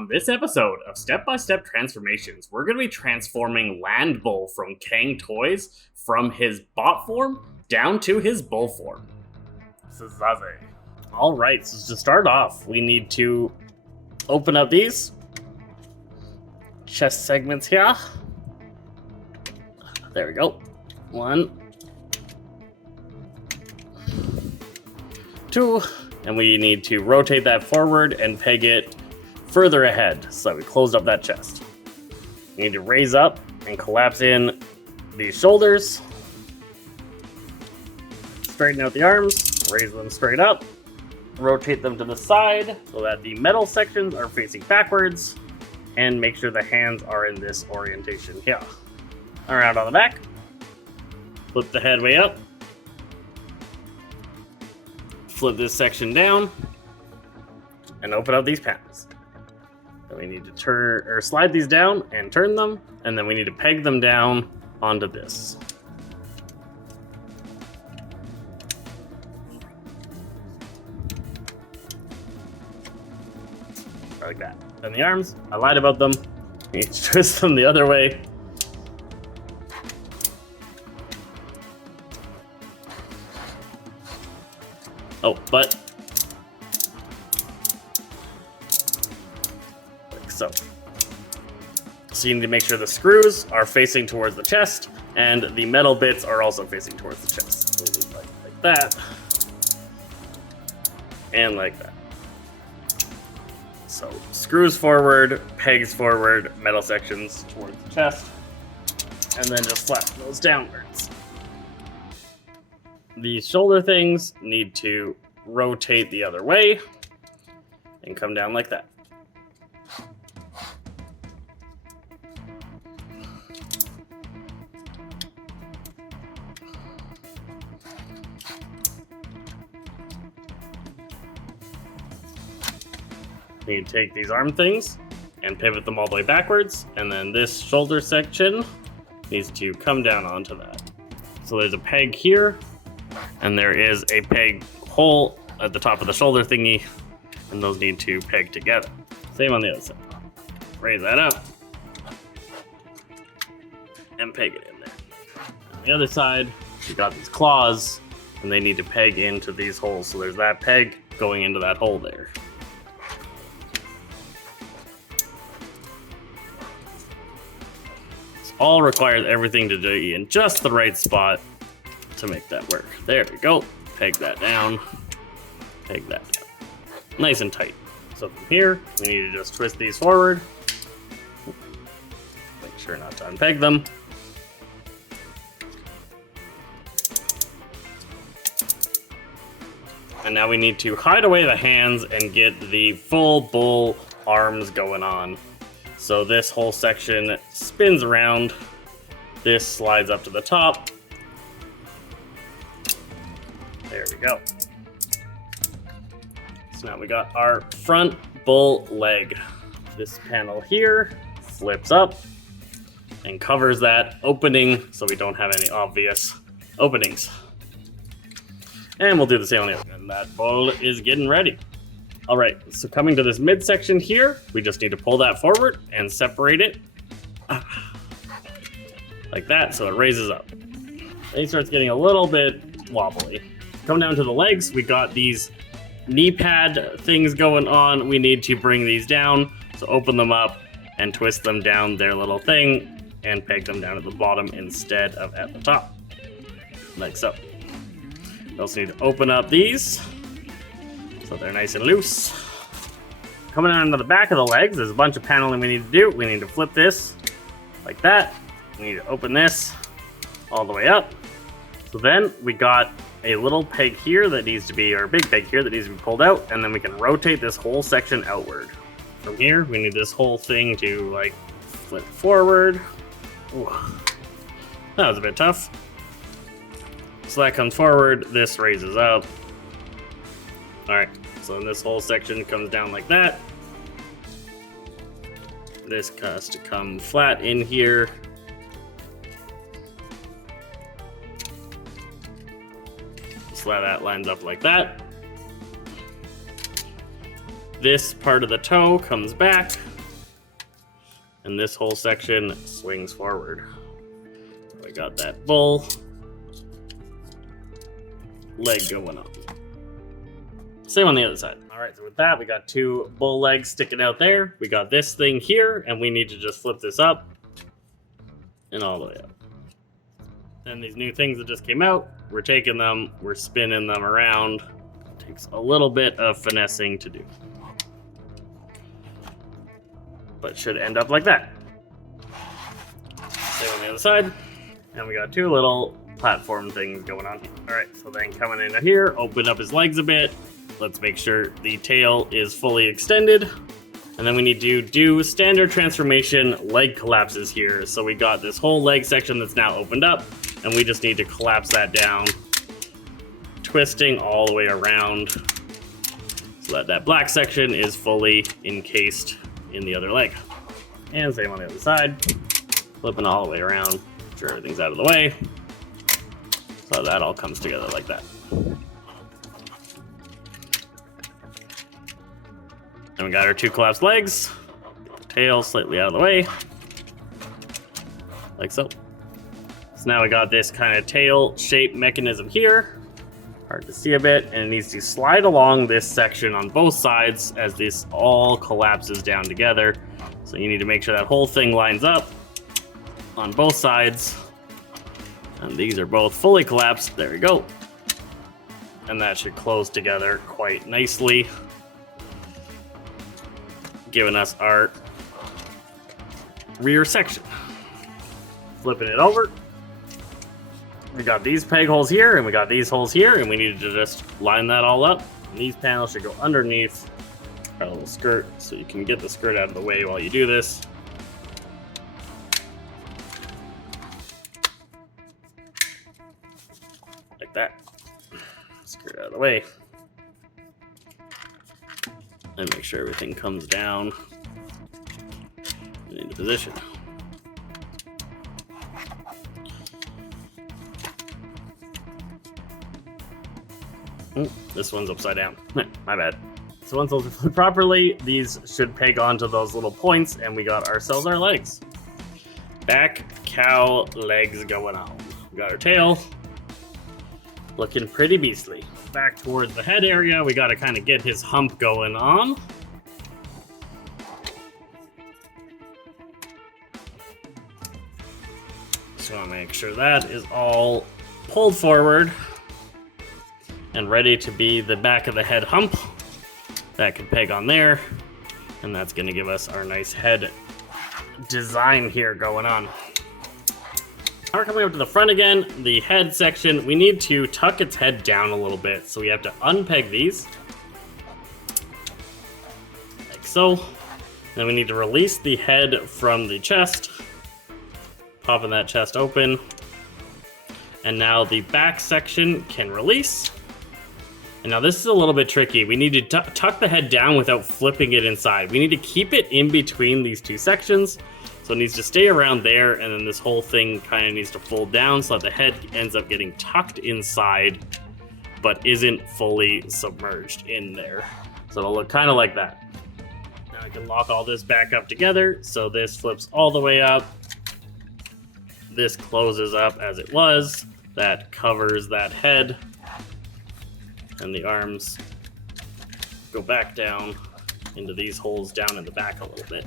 On this episode of Step-by-Step Transformations, we're going to be transforming Landbull from Cang Toys from his bot form down to his bull form. This is Szasse. Alright, so to start off, we need to open up these chest segments here. There we go. 1, 2, and we need to rotate that forward and peg it further ahead so that we closed up that chest. We need to raise up and collapse in these shoulders. Straighten out the arms, raise them straight up, rotate them to the side so that the metal sections are facing backwards, and make sure the hands are in this orientation here. Around on the back, flip the head way up, flip this section down, and open up these panels. Then we need to turn or slide these down and turn them, and then we need to peg them down onto this. Like that. And the arms, I lied about them. You need to twist them the other way. Oh, but like so. So you need to make sure the screws are facing towards the chest, and the metal bits are also facing towards the chest. So like that, and like that. So screws forward, pegs forward, metal sections towards the chest, and then just slap those downwards. These shoulder things need to rotate the other way and come down like that. You need to take these arm things and pivot them all the way backwards, and then this shoulder section needs to come down onto that. So there's a peg here, and there is a peg hole at the top of the shoulder thingy, and those need to peg together. Same on the other side. Raise that up and peg it in there. On the other side, we got these claws, and they need to peg into these holes. So there's that peg going into that hole there. This all requires everything to be in just the right spot to make that work. There we go. Peg that down. Peg that down. Nice and tight. So from here, we need to just twist these forward. Make sure not to unpeg them. And now we need to hide away the hands and get the full bull arms going on. So this whole section spins around. This slides up to the top. There we go. So now we got our front bull leg. This panel here flips up and covers that opening so we don't have any obvious openings. And we'll do the same on the other. And that bull is getting ready. All right, so coming to this midsection here, we just need to pull that forward and separate it like that so it raises up. Then it starts getting a little bit wobbly. Come down to the legs, we got these knee pad things going on. We need to bring these down, so open them up and twist them down their little thing and peg them down at the bottom instead of at the top, like so. We also need to open up these so they're nice and loose. Coming down to the back of the legs, there's a bunch of paneling we need to do. We need to flip this like that. We need to open this all the way up. So then we got a little peg here that needs to be, or a big peg here that needs to be pulled out, and then we can rotate this whole section outward. From here, we need this whole thing to like flip forward. Ooh. That was a bit tough. So that comes forward, this raises up. All right, so this whole section comes down like that. This has to come flat in here. So that lines up like that. This part of the toe comes back, and this whole section swings forward. We got that bull leg going on. Same on the other side. All right, so with that, we got 2 bull legs sticking out there. We got this thing here, and we need to just flip this up and all the way up. And these new things that just came out, we're taking them, we're spinning them around. It takes a little bit of finessing to do, but should end up like that. Same on the other side. And we got 2 little platform things going on. All right, so then coming in here, open up his legs a bit. Let's make sure the tail is fully extended. And then we need to do standard transformation leg collapses here. So we got this whole leg section that's now opened up, and we just need to collapse that down, twisting all the way around so that that black section is fully encased in the other leg. And same on the other side, flipping all the way around, make sure everything's out of the way, so that all comes together like that. And we got our 2 collapsed legs, tail slightly out of the way, like so. So now we got this kind of tail shape mechanism here. Hard to see a bit, and it needs to slide along this section on both sides as this all collapses down together. So you need to make sure that whole thing lines up on both sides. And these are both fully collapsed. There we go. And that should close together quite nicely, giving us our rear section. Flipping it over. We got these peg holes here, and we got these holes here, and we need to just line that all up. And these panels should go underneath our little skirt, so you can get the skirt out of the way while you do this. Like that. Skirt out of the way. And make sure everything comes down and into position. This one's upside down. My bad. So once those are flipped properly, these should peg onto those little points, and we got ourselves our legs. Back cow legs going on. We got our tail. Looking pretty beastly. Back towards the head area, we gotta kind of get his hump going on. Just wanna make sure that is all pulled forward and ready to be the back of the head hump. That can peg on there, and that's gonna give us our nice head design here going on. Now we're coming up to the front again, the head section. We need to tuck its head down a little bit, so we have to unpeg these, like so. Then we need to release the head from the chest, popping that chest open, and now the back section can release. And now this is a little bit tricky. We need to tuck the head down without flipping it inside. We need to keep it in between these 2 sections. So it needs to stay around there, and then this whole thing kind of needs to fold down so that the head ends up getting tucked inside, but isn't fully submerged in there. So it'll look kind of like that. Now I can lock all this back up together. So this flips all the way up. This closes up as it was. That covers that head. And the arms go back down into these holes down in the back a little bit.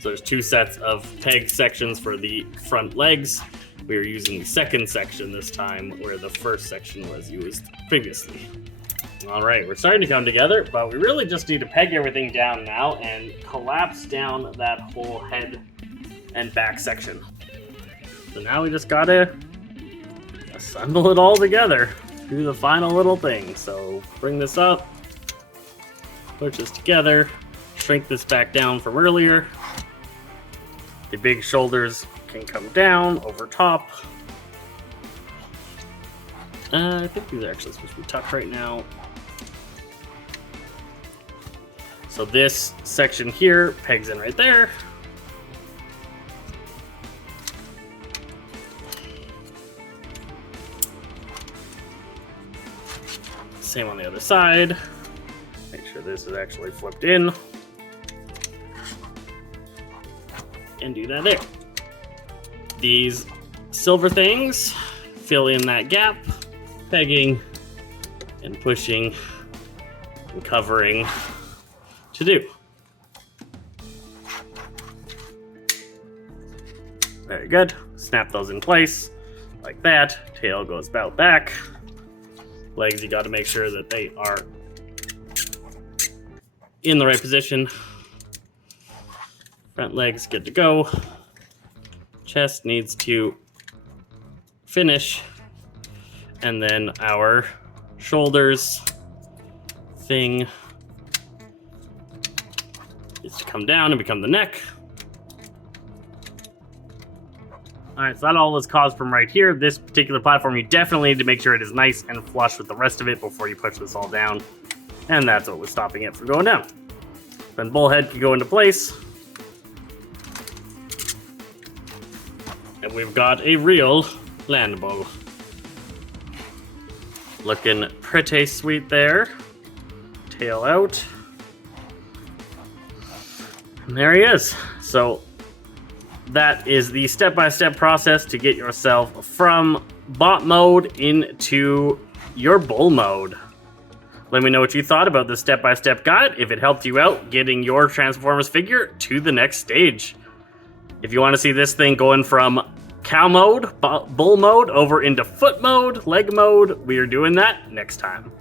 So there's 2 sets of peg sections for the front legs. We are using the second section this time, where the first section was used previously. All right, we're starting to come together, but we really just need to peg everything down now and collapse down that whole head and back section. So now we just gotta assemble it all together. Do the final little thing. So bring this up, push this together, shrink this back down from earlier. The big shoulders can come down over top. I think these are actually supposed to be tucked right now. So this section here pegs in right there. Same on the other side. Make sure sure this is actually flipped in. And do that there. These silver things fill in that gap, pegging and pushing and covering to do. Very good. Snap those in place like that. Tail goes about back. Legs, you got to make sure that they are in the right position. Front legs good to go. Chest needs to finish. And then our shoulders thing is to come down and become the neck. Alright, so that all is caused from right here. This particular platform, you definitely need to make sure it is nice and flush with the rest of it before you push this all down. And that's what was stopping it from going down. Then bullhead can go into place. And we've got a real Landbull. Looking pretty sweet there. Tail out. And there he is. So that is the step-by-step process to get yourself from bot mode into your bull mode. Let me know what you thought about this step-by-step guide, if it helped you out getting your Transformers figure to the next stage. If you want to see this thing going from cow mode, bull mode, over into foot mode, leg mode, we are doing that next time.